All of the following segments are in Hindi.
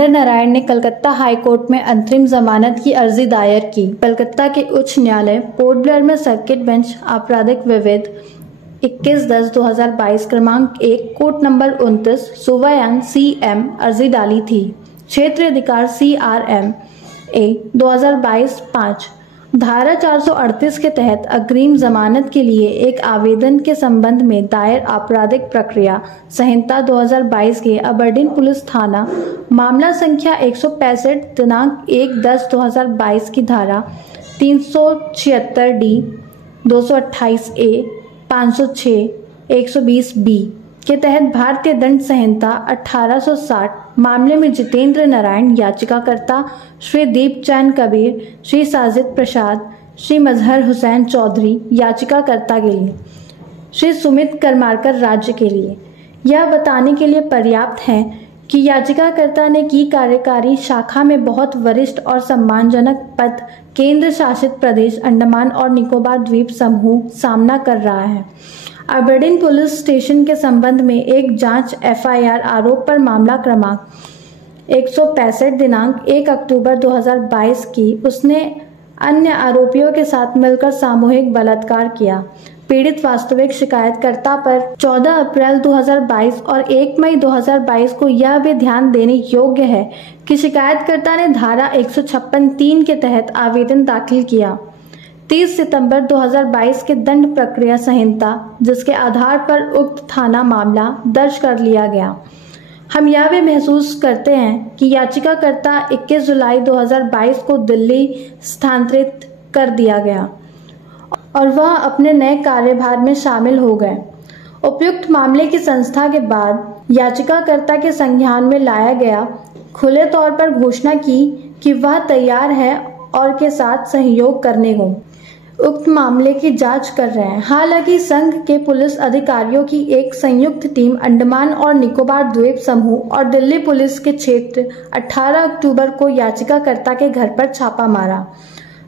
जितेंद्र नारायण ने कलकत्ता हाई कोर्ट में अंतरिम जमानत की अर्जी दायर की। कलकत्ता के उच्च न्यायालय पोर्ट ब्लेयर में सर्किट बेंच आपराधिक विवेद 21/10/2022 क्रमांक 1 कोर्ट नंबर 29 सुवायान CM अर्जी डाली थी। क्षेत्रीय अधिकार CRM A 2022-5 धारा 438 के तहत अग्रिम जमानत के लिए एक आवेदन के संबंध में दायर आपराधिक प्रक्रिया संहिता 2022 के अबरडीन पुलिस थाना मामला संख्या 165 दिनांक 1/10/2022 की धारा 376D 228A 506 120B के तहत भारतीय दंड संहिता 1860 मामले में जितेंद्र नारायण याचिकाकर्ता श्री दीपचंद कबीर, श्री साजिद प्रसाद, श्री मजहर हुसैन चौधरी याचिकाकर्ता के लिए, श्री सुमित करमारकर राज्य के लिए यह बताने के लिए पर्याप्त है कि याचिकाकर्ता ने की कार्यकारी शाखा में बहुत वरिष्ठ और सम्मानजनक पद केंद्र शासित प्रदेश अंडमान और निकोबार द्वीप समूह सामना कर रहा है। अबरडीन पुलिस स्टेशन के संबंध में एक जांच FIR आरोप पर मामला क्रमांक 165 दिनांक 1 अक्टूबर 2022 की उसने अन्य आरोपियों के साथ मिलकर सामूहिक बलात्कार किया। पीड़ित वास्तविक शिकायतकर्ता पर 14 अप्रैल 2022 और 1 मई 2022 को यह भी ध्यान देने योग्य है कि शिकायतकर्ता ने धारा 156(3) के तहत आवेदन दाखिल किया। 30 सितंबर 2022 के दंड प्रक्रिया संहिता जिसके आधार पर उक्त थाना मामला दर्ज कर लिया गया। हम यह भी महसूस करते हैं कि याचिकाकर्ता 21 जुलाई 2022 को दिल्ली स्थानांतरित कर दिया गया और वह अपने नए कार्यभार में शामिल हो गए। उपयुक्त मामले की संस्था के बाद याचिकाकर्ता के संज्ञान में लाया गया, खुले तौर पर घोषणा की कि वह तैयार है और के साथ सहयोग करने को उक्त मामले की जांच कर रहे हैं। हालांकि संघ के पुलिस अधिकारियों की एक संयुक्त टीम अंडमान और निकोबार द्वीप समूह और दिल्ली पुलिस के क्षेत्र 18 अक्टूबर को याचिकाकर्ता के घर पर छापा मारा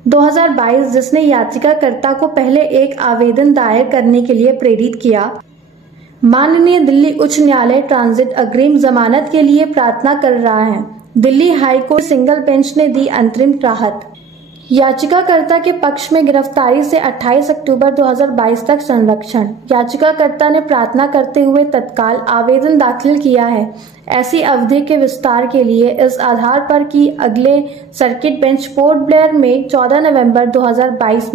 2022, जिसने याचिकाकर्ता को पहले एक आवेदन दायर करने के लिए प्रेरित किया। माननीय दिल्ली उच्च न्यायालय ट्रांजिट अग्रिम जमानत के लिए प्रार्थना कर रहा है। Delhi high court single bench ने दी अंतरिम राहत। याचिकाकर्ता के पक्ष में गिरफ्तारी से 28 अक्टूबर 2022 तक संरक्षण। याचिकाकर्ता ने प्रार्थना करते हुए तत्काल आवेदन दाखिल किया है ऐसी अवधि के विस्तार के लिए इस आधार पर कि अगले सर्किट बेंच पोर्ट ब्लेयर में 14 नवंबर 2022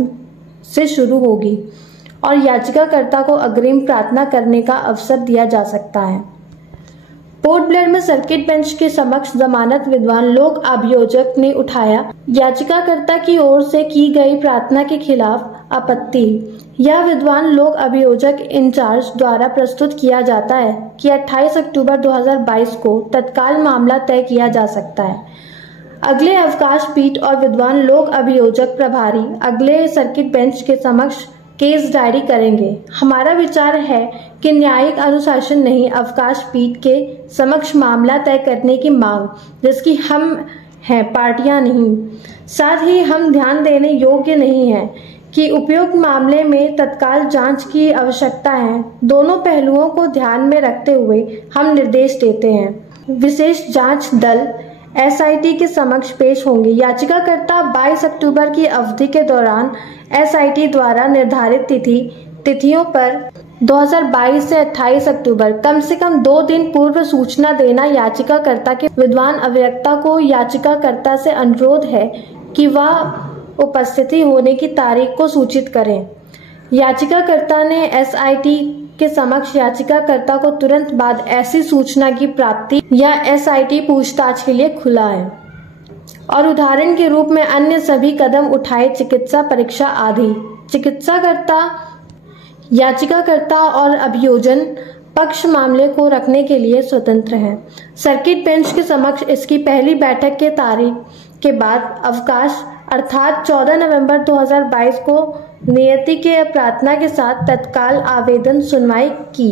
से शुरू होगी और याचिकाकर्ता को अग्रिम प्रार्थना करने का अवसर दिया जा सकता है। पोर्ट ब्लेयर में सर्किट बेंच के समक्ष जमानत विद्वान लोक अभियोजक ने उठाया याचिकाकर्ता की ओर से की गई प्रार्थना के खिलाफ आपत्ति। यह विद्वान लोक अभियोजक इंचार्ज द्वारा प्रस्तुत किया जाता है कि 28 अक्टूबर 2022 को तत्काल मामला तय किया जा सकता है। अगले अवकाश पीठ और विद्वान लोक अभियोजक प्रभारी अगले सर्किट बेंच के समक्ष केस डायरी करेंगे। हमारा विचार है कि न्यायिक अनुशासन नहीं, अवकाश पीठ के समक्ष मामला तय करने की मांग जिसकी हम हैं, पार्टियां नहीं। साथ ही हम ध्यान देने योग्य नहीं है कि उपयुक्त मामले में तत्काल जांच की आवश्यकता है। दोनों पहलुओं को ध्यान में रखते हुए हम निर्देश देते हैं। विशेष जांच दल SIT के समक्ष पेश होंगे। याचिकाकर्ता 22 अक्टूबर की अवधि के दौरान SIT द्वारा निर्धारित तिथियों पर 2022 से 28 अक्टूबर कम से कम 2 दिन पूर्व सूचना देना। याचिकाकर्ता के विद्वान अभिवक्ता को याचिकाकर्ता से अनुरोध है कि वह उपस्थिति होने की तारीख को सूचित करें। याचिकाकर्ता ने SIT के समक्ष याचिकाकर्ता को तुरंत बाद ऐसी सूचना की प्राप्ति या SIT पूछताछ के लिए खुला है और उदाहरण के रूप में अन्य सभी कदम उठाए, चिकित्सा परीक्षा आदि। चिकित्साकर्ता, याचिकाकर्ता और अभियोजन पक्ष मामले को रखने के लिए स्वतंत्र है। सर्किट बेंच के समक्ष इसकी पहली बैठक के तारीख के बाद अवकाश अर्थात 14 नवंबर 2022 को नियति के प्रार्थना के साथ तत्काल आवेदन सुनवाई की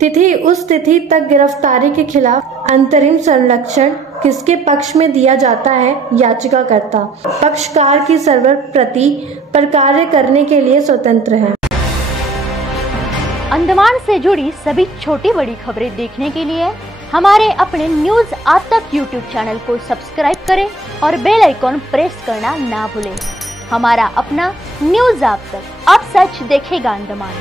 तिथि। उस तिथि तक गिरफ्तारी के खिलाफ अंतरिम संरक्षण किसके पक्ष में दिया जाता है? याचिकाकर्ता पक्षकार की सर्वर प्रति पर कार्य करने के लिए स्वतंत्र है। अंडमान से जुड़ी सभी छोटी बड़ी खबरें देखने के लिए हमारे अपने न्यूज आज तक यूट्यूब चैनल को सब्सक्राइब करें और बेल आइकॉन प्रेस करना ना भूलें। हमारा अपना न्यूज आज तक, अब सच देखेगा अंडमान।